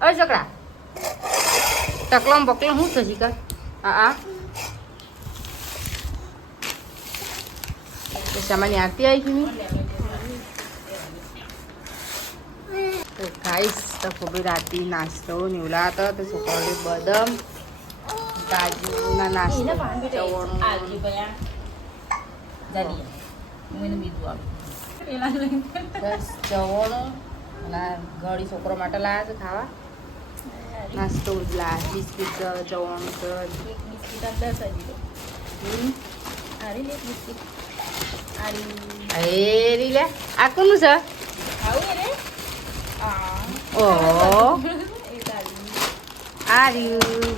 અરે છોકરા ટકલો બકલો શું થશે કર આ સામાન્ય આરતી આવી ગઈ તો ગાઈસ તો ખૂબ રાતી નાસ્તો નીવડા હતો તો છોકરાઓને બદામ કાજુના નાસ્તો ચવણું બસ ચવણું અને ઘડી છોકરો માટે લાવ્યા છે ખાવા નાસ્તો લાવ્યા બિસ્કીટ ચવણું રે આ કોનું છે ઓહો આ રહ્યું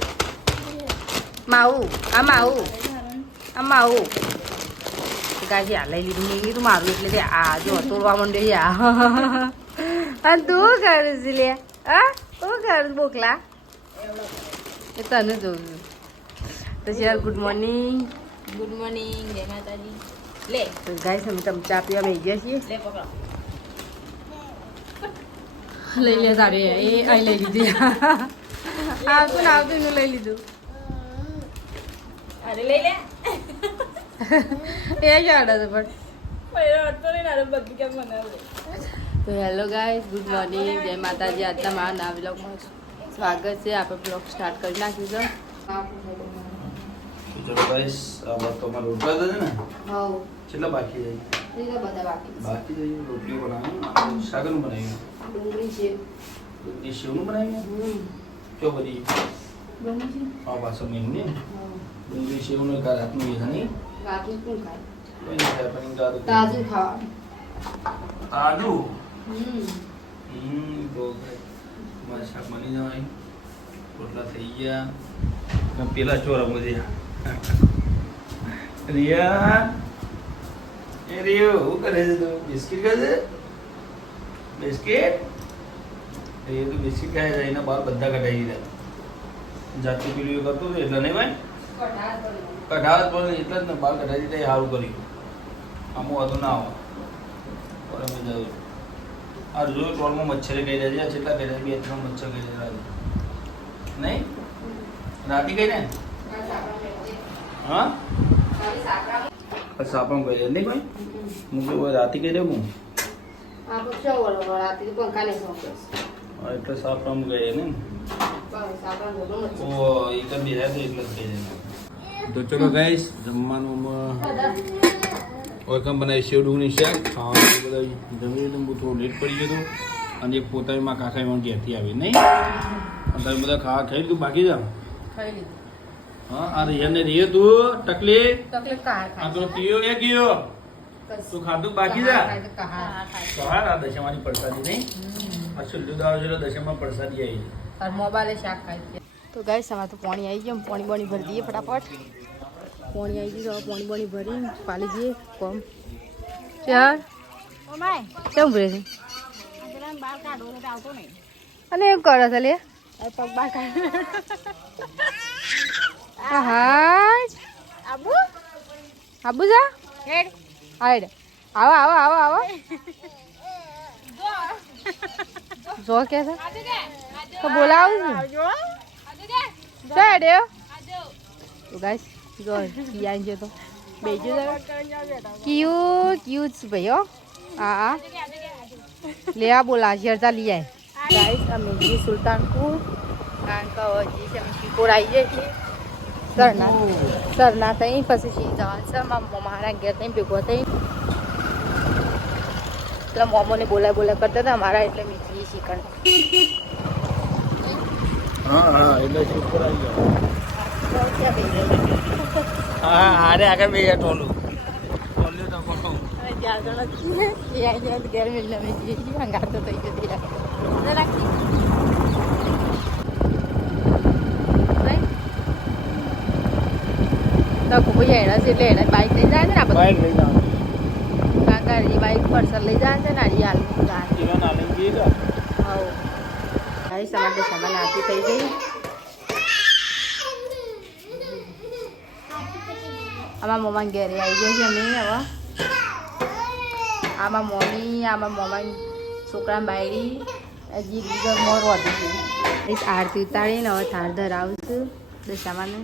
માવું આ માવું આ માવું ગાજી આ લઈ લીધું મેં કીધું મારું એટલે આ જો તોડવા માંડ્યો છે આ તું કરું છે લે હા તું કરું બોકલા એ તને જોઉં છું તો યાર ગુડ મોર્નિંગ જય માતાજી લે તો ગાઈસ અમે તમે ચા પીવા બેસી ગયા છીએ લે પકડો લઈ લે તારે એ આઈ લઈ લીધી આવતું ને આવતું એનું લઈ લીધું અરે લઈ લે એ જાડા તો પણ તો હેલો ગાઈસ ગુડ મોર્નિંગ જય માતાજી આજના મારા નવા બ્લોગમાં સ્વાગત છે આપણે બ્લોગ સ્ટાર્ટ કરી નાખ્યું છે ચલો ગાઈસ આ વાત તો અમાર રોટલા છે ને હા કેટલા બાકી છે બધા બાકી છે રોટલી બનાવી શાકનું બનાવ્યું ડુંગળી છે ડુંગળી સેવનું બનાવ્યું કયો બધી આ પાછો મેનુ ને ડુંગળી સેવનું એક રાતનું એ નહીં રાતનું શું ખાય કોઈ નહીં ખાય પણ તાજું ખાવાનું તાજું હમ તો મારે શાક બની જવાય રોટલા થઈ ગયા પેલા ચોરા મજા રિયા એ રિયો શું કરે છે તું બિસ્કિટ ખાશે બિસ્કિટ એ તો બિસ્કિટ ખાય છે એના બહાર બધા કઢાઈ દીધા જાતિ પીલું એ કરતું એટલે નહીં ભાઈ કઢાવત પણ એટલે જ ને બહાર કઢાઈ દીધા એ સારું કર્યું આમું હતું ના આવો પર અમે જાઉં આ જોયું ટોળમાં મચ્છરે કહી રહ્યા છે કેટલા કહી રહ્યા 2-3 મચ્છર કહી રહ્યા નહીં રાતી કઈ ને હા સાપણ કહી રહ્યા નહીં ભાઈ હું તો રાતી કહી રહ્યો હું એટલે સાપણ કહી ને ઓ એક જ બી તો એટલે જ કહી રહ્યા તો ચલો ગાઈસ જમવાનું ઓરકમ બનાવી સેવ ડુંગળી શાક ખાવાનું બધા જમી લીધું બહુ થોડું લેટ પડી ગયો અને એક પોતામાં કાકા એમાં ઘેરથી આવી નહીં તમે બધા ખાવા ખાઈ લીધું બાકી જાવ હા આ રિયા ને રિયો તું ટકલી આ તો પીયો એ ગયો તું ખાધું બાકી જા બહાર આ દશામાની પ્રસાદી નહીં આ છેલ્લું દાવ છે દશામાં પ્રસાદી આવી મોબાઈલે શાક ખાય તો ગાઈસ આમાં તો પાણી આવી ગયું પાણી બાણી ભરી દઈએ ફટાફટ પાણી આવી ગયું પાણી બાણી ભરી પાલી દઈએ કોમ ચાર કેમ ભરે છે અને એમ કરે છે લે પગ બાર કાઢ આબુ જા હેડ હેડ આવો આવો આવો આવો જો કે છે તો બોલાવું છું હેડ તો ગાઈસ જો યાન જો તો બેજો ક્યુટ ભાઈ હો હા ले आ बोला शेरता लिया है गाइस અમે जी सुल्तानपुर કારણ કે હજી છે શીકોર આવી જાય છે સરના થઈ પછી શી જવાનું છે મારા ઘેર થઈ ભેગો થઈ એટલે મોમોને બોલા કરતા હતા અમારા એટલે મેં જઈએ શીખણ હા એટલે શીકોર આવી ગયો હા આરે આગળ બે ટોલું ઘેર મિલને અમે જઈએ છીએ અંગાર તો થઈ જતી રાખી તો ખૂબ જ હેડા છે એટલે હેડા બાઇક લઈ જાય છે ને આપણે બાઇક લઈ જાવ કાકા એ બાઇક પર લઈ જાય છે ને આ હાલ હા ભાઈ સમાજ સામાન આરતી થઈ ગઈ આમાં મમ્મા ઘેરે આવી ગયો છે અમે હવે આમાં મમ્મી આમાં મમ્મા છોકરા બાયડી હજી બીજો મોર વધી ગયું. આરતી ઉતારીને હવે થાળ ધરાવશું દશામાને.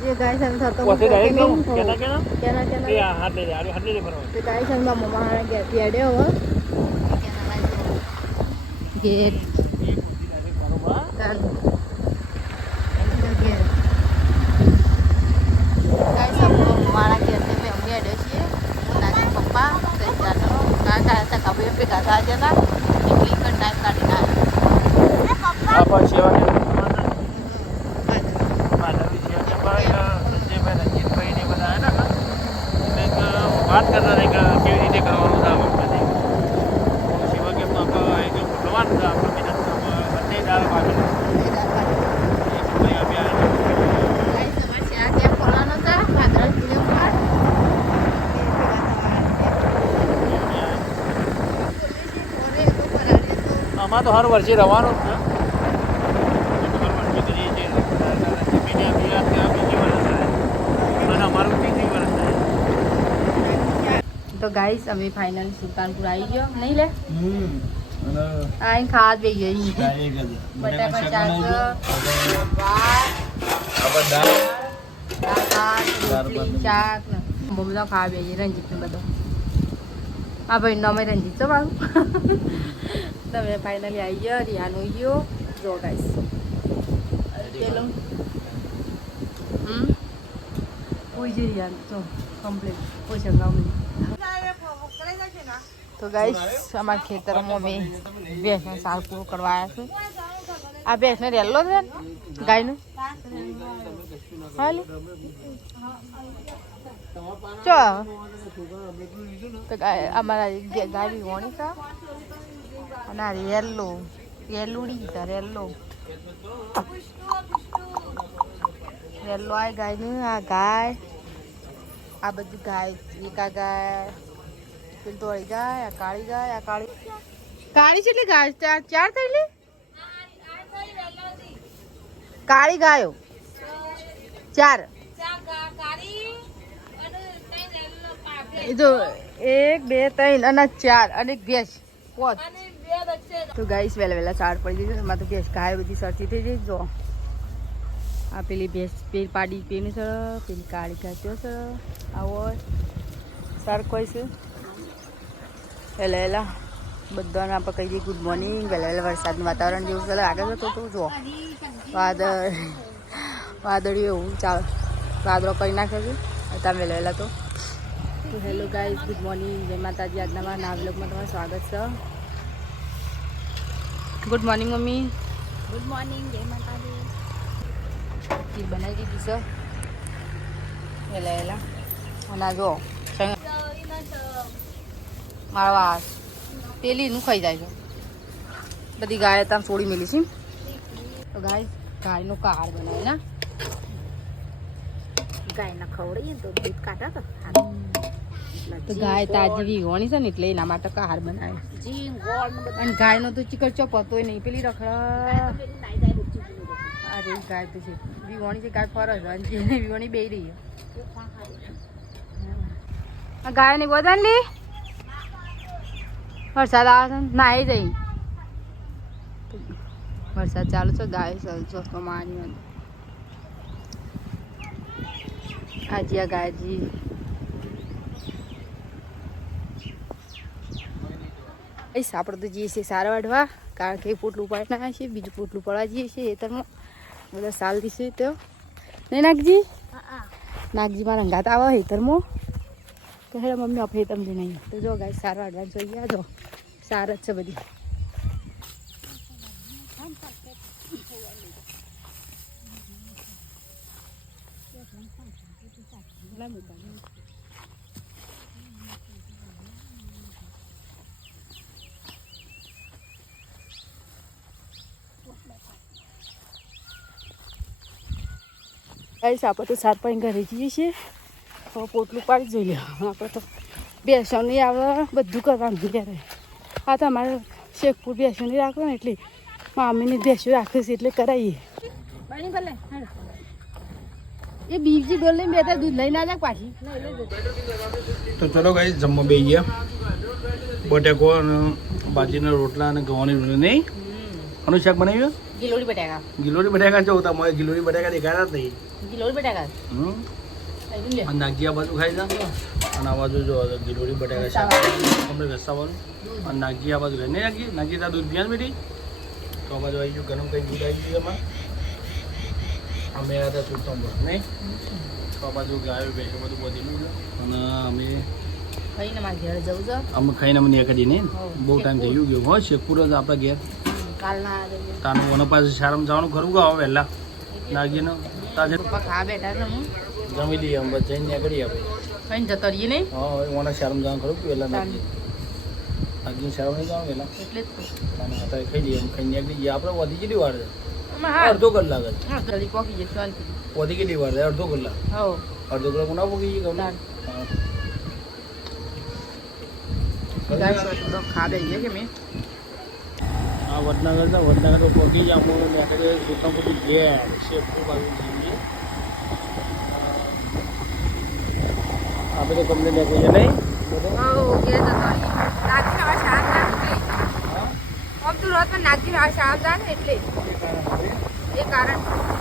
જે ગાય છે થતો ગાય છે મમ્મા ઘેરથી હેડ્યો હવે ગેટ મારા ઘેર મેં અમે હેડ્યો છીએ નાના પપ્પા કાકા ભેગા થયા હતા એટલી ટાઈમ કાઢીને વાત કરતા હતા કે કેવી રીતે કરવાનું છે આપણે શિવા કેમ કરવાનું છે આપણે બંને દાળ પાકી આમાં તો હર વર્ષે રવાનું જ છે. તો ગાઈસ અમે ફાઇનલ સુલતાનપુર આવી ગયો નહીં લે આઈને ખાવા બે ગઈ બટાકા શાક શાક ને બહુ બધા ખાવા બે રંજીત ને બધો આ ભાઈ અમે રંજીત છો મારું તમે ફાઇનલી આવી ગયો રિહાનું ગયો જો ગાઈસ પેલો કોઈ છે રિહાન જો કમ્પ્લીટ કોઈ સંગાવું તો ગાઈસ અમારા ખેતરમાં મેં ભેંસને સાર પૂરો કરવા આવ્યા છું. આ ભેંસને રેલો છે ગાયનું હાલી ચો તો અમારા ગાય બી વણી છે અને આ રેલુડી છે રેલો આ ગાયનું આ ગાય આ બધી ગાય એક આ ગાય ધોળી ગાય આ કાળી કાળી છે એટલે ગાય ચાર થયેલી કાળી ગાયો ચાર જો 1 2 3 અને 4 અને એક ભેંસ 5 તો ગાઈસ વહેલા ચાર પડી જશે એમાં તો ભેંસ ગાય બધી સરતી થઈ જઈ જો આ પેલી ભેંસ પેલી પાડી પેલી છે પેલી કાળી ગાય છે આવો સાર કોઈ છે વહેલા બધાને આપણે કહી દઈએ ગુડ મોર્નિંગ વહેલા વરસાદનું વાતાવરણ જેવું છે લાગે છે તો જુઓ વાદળીઓ એવું ચાલ વાદળો કરી નાખે છે તમે વહેલા તો હેલો ગાઈઝ ગુડ મોર્નિંગ જય માતાજી આજના મારા નવા વ્લોગમાં તમારું સ્વાગત છે. Good morning mummy. Good morning જય માતાજી. ખીર બનાવી દીધી છે વહેલા અને જો મારા વાસ પેલી નું ખાઈ જાય છે બધી ગાય તમે છોડી મેલી છે તો ગાયનો કાર બનાવે ને ગાયના ખવડાવીએ તો દૂધ કાઢા તો ગાય તાજી વિહોણી છે ને એટલે એના માટે કાર બનાવે અને ગાયનો તો ચીકર ચો પતોય નહીં પેલી રખડા અરે ગાય તો છે વિહોણી છે ગાય ફરજ જેને વિહોણી બે રહી ગાય ની બધાની વરસાદ આવે છે નાહી જઈ વરસાદ ચાલુ છે ગાય સસ્તો માની આજી આ ગાયજી આપણે તો જઈએ છીએ સારા વાઢવા કારણ કે પોટલું પાડી ના છે બીજું પોટલું પડવા જઈએ છીએ ખેતરમાં બધા સાલ દીશે તો નહીં નાગજી મારા રંગાત આવે ખેતરમાં તો હે મમ્મી આપણે તમને નહીં તો જો ગાય સારા વાઢવા જોઈએ જો સાર જ છે બધી આપણે તો સાત પાણી ઘરે જઈએ છીએ હવે પોટલું પાડી જોઈ લે આપણે તો બેસણ નહીં આવે બધું કરવાનું ત્યારે આ તો અમારે શેખપુર બેસણ નહીં રાખો ને એટલે મામીને બેસું રાખે છે એટલે કરાવીએ એ બીજી ડોલ લઈને બે દૂધ લઈને ના જાય પાછી તો ચલો ગાઈસ જમવા બેસી ગયા બટેકો અને બાજીના રોટલા અને ગવાની રોટલી નહીં આનું શાક બનાવ્યું ગિલોડી બટાકા ગિલોરી બટાકા જો તમારે ગિલોરી બટાકા દેખાતા જ નહીં ગિલોડી બટાકા અને નાગી આ બાજુ ખાઈ જા અને આ બાજુ જો ગિલોરી બટાકા શાક આપણે રસ્તાવાળું અને નાગી આ બાજુ ખાઈ નહીં નાગી તા દૂધ પીયા બેટી તો આ બાજુ આવી ગયું ગરમ કંઈ દૂધ આવી ગયું એમાં અમે આવ્યા હતા સુરતમાં નહીં તો આ બાજુ ગાયો બેસો બધું બધેલું અને અમે ખાઈને મારા ઘેર જવું છે અમે ખાઈને અમે નીકળીએ ને બહુ ટાઈમ થઈ ગયો હોય શેખપુર જ આપણા ઘેર કાલના તાનું મને પાસે શાળામાં જવાનું ખરું કે હવે વહેલા નાગીને તાજે પપ્પા ખા બેઠા છે હું જમી લઈએ અમે જઈને નીકળીએ આપણે ખાઈને જતો રહીએ નહીં હા હવે મને શાળામાં જવાનું ખરું કે વહેલા નાગીને શાળામાં નહીં જવાનું વહેલા એટલે જ તો અને અત્યારે ખાઈ લઈએ એમ ખાઈ નીકળી જઈએ આપણે વધી કેટલી વાર છે હા અડધો કલાક જ હા જલ્દી પહોંચી જશે શાંતિ વધી કેટલી વાર છે અડધો કલાક હો અડધો કલાક ના પહોંચી જઈએ ગમે ખા બેસીએ કે મેં આ વડનગર છે વડનગર તો પહોંચી જ આપણે નીકળીએ સુતાપુર ઘેર શેખપુર બાજુ જઈએ આપણે તો તમને નીકળીએ નહીં નાગજી શાળા જાય ને એટલે એ કારણ